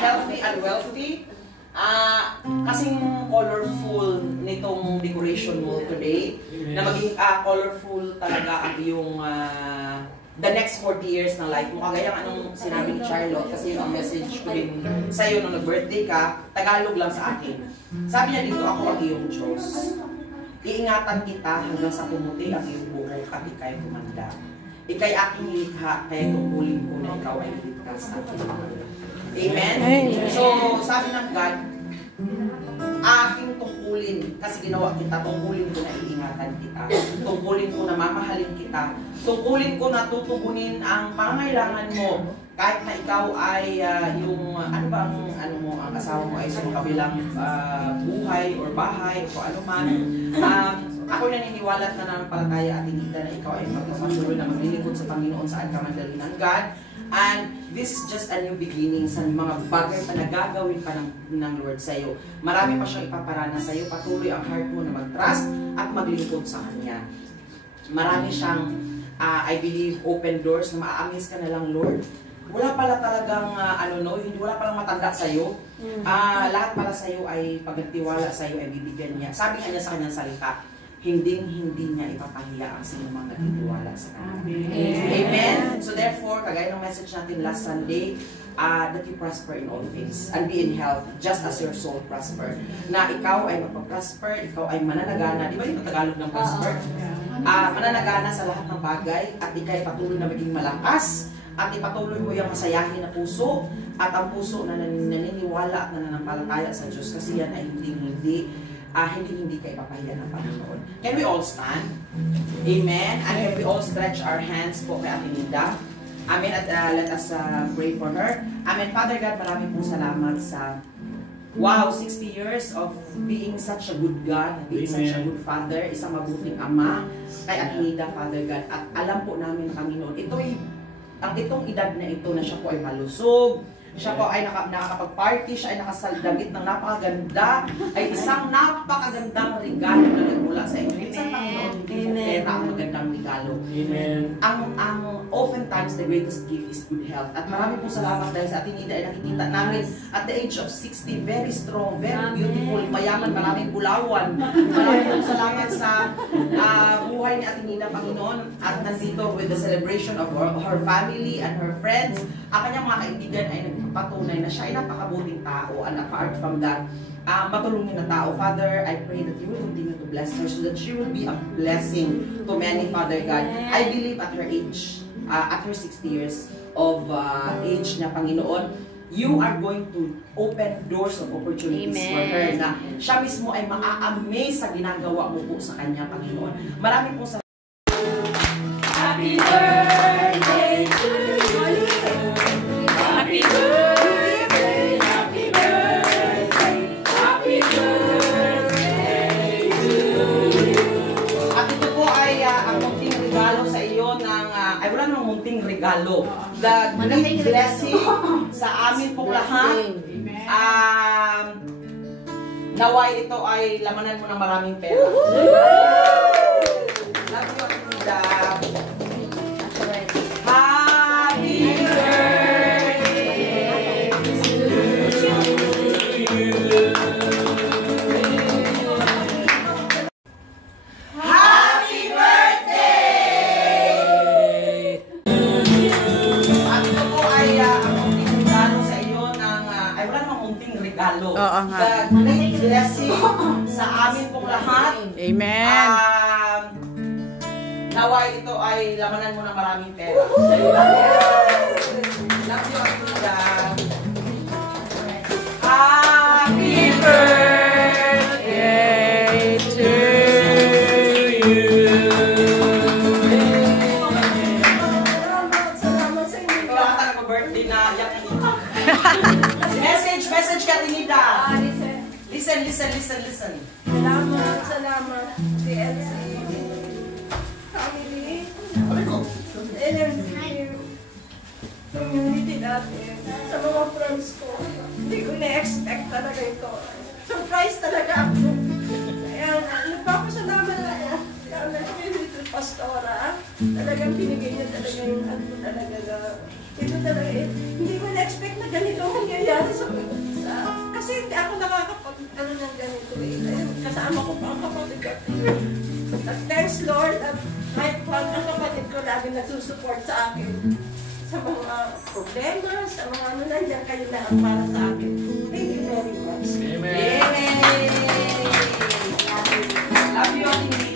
Healthy and wealthy. Kasing colorful nitong decoration mo today, na maging colorful talaga ang yung the next 40 years ng life mo. Kagaya anong sinabi ni Charlotte, kasi yung message ko din sa'yo nung nag-birthday ka, Tagalog lang sa akin. Sabi niya dito, ako ang iyong Diyos. Iingatan kita hanggang sa pumuti ang iyong buhok at ikay kumanda. Ikay aking likha, kaya tungkulin ko na ikaw ay ligtas sa akin. Amen? So, sabi ng God, aking tungkulin, kasi ginawa kita, tungkulin ko na iingatan kita, tungkulin ko na mamahalin kita, tungkulin ko na tutugunin ang pangailangan mo, kahit na ikaw ay yung, ang asawa mo ay sa kabilang buhay or bahay, o ano man. Ako naniniwala at nananampalataya at hindi na ikaw ay magpapasuloy na maglilingkod sa Panginoon saan ka man dali ng God. And this is just a new beginning sa mga bagay pa na gagawin pa ng Lord sa iyo. Marami pa siyang ipaparana sa iyo. Patuloy ang heart mo na mag-trust at maglingkod sa Kanya. Marami siyang, I believe, open doors na maa-amaze ka na lang, Lord. Wala pala talagang, wala palang matanda sa iyo. Lahat pala sa iyo ay pagtiwala sa iyo ay bibigyan niya. Sabi nga niya sa Kanyang salita, hindi niya ipapahiya ang sino mang nagtitiwala sa Kanya. Amen? So therefore, kagaya ng message natin last Sunday, that you prosper in all things and be in health, just as your soul prosper. Na ikaw ay magpa-prosper, ikaw ay mananagana. Di ba yung Tagalog ng prosper? Mananagana sa lahat ng bagay at ikay patuloy na maging malakas at ipatuloy mo yung masayahin na puso at ang puso na naniniwala at nananampalataya sa Diyos kasi yan ay hindi ka ipapahiya ng Panginoon. Can we all stand? Amen? And can we all stretch our hands po kay Ate Linda? Amen. At let us pray for her. Amen. Father God, maraming pong salamat sa 60 years of being such a good God, being such a good Father, isang mabuting Ama kay Ate Linda, Father God. At alam po namin, Panginoon, itong edad na ito na siya po ay malusog, siya po ay nakakapag-party, siya ay nakasaldamit ng napakaganda, ay isang napakagandang regalo na nagmula sa inyo. Minsan, Panginoon, hindi po pera ang magandang regalo. Amen. Ang oftentimes, the greatest gift is good health. At marami po salamat dahil sa ating Ida ay nakikita namin at the age of 60, very strong, very beautiful, mayaman, maraming bulawan. Marami po salamat sa buhay ni ating Ida, Panginoon, at nandito with the celebration of her family and her friends. Ang kanyang mga kaibigan ay nagpapatunay na siya ay napakabuting tao, and apart from that, matulungin na tao. Father, I pray that you will continue to bless her so that she will be a blessing to many, Father God. I believe at her age, at her 60 years of age na, Panginoon, you are going to open doors of opportunities for her na siya mismo ay maa-amaze sa ginagawa mo po sa kanya, Panginoon. Marami po sa Happy birthday to you. Happy birthday, happy birthday, happy birthday to you. At ito po ay ang munting regalo sa iyo ng, wala namang munting regalo. The great blessing sa amin pong lahat. Naway ito ay lamanan mo ng maraming pera. Love you, Tita. Happy birthday to you. Happy birthday! At ito po ay ang munting regalo sa iyo ng, wala namang munting regalo. The great blessing sa amin pong lahat. Amen. Naway ito ay lamanan mo ng maraming pera. Love you, Amiga. Happy birthday to you. Salamat sa inyo. Ikaw lang talaga birthday na yak. Message ka, Tinida. Listen. Salamat. TLC. Family. NMC. Community natin. Sa mga friends ko. Hindi ko na-expect talaga ito. Surprise talaga ako. Kaya nagpapasalamat ako. Kaya nag-spiritual pastora. Talagang binigay niya talaga yung ano talaga na. Ito talaga hindi ko na-expect na ganito ang mangyayari sa kasi hindi ako nakakapag ano ng ganito eh. Kasama ko pa ang kapatid ko. At thanks Lord at kahit pa ang kapatid ko lagi nagsusupport sa akin sa mga problema, sa mga ano nandiyan kayo na para sa akin. Thank you very much. Yay! Love you, Amiga.